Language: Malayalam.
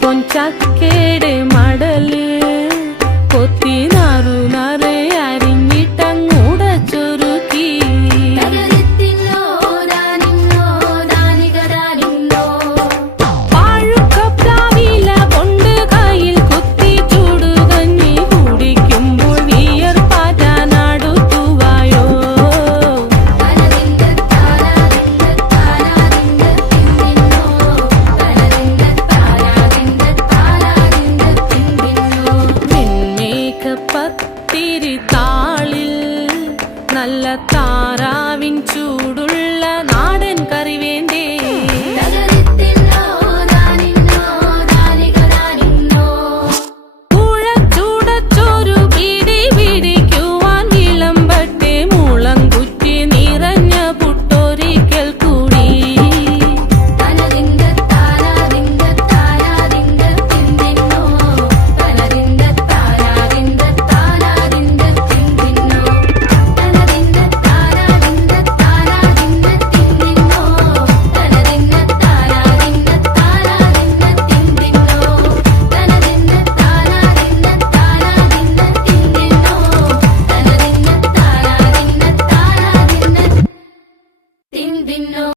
ಕೊಂಚ ಕೇಡೆ ಮಾಡಲಿ. ಕೊತ್ತಿ ನಾರು ನಾರು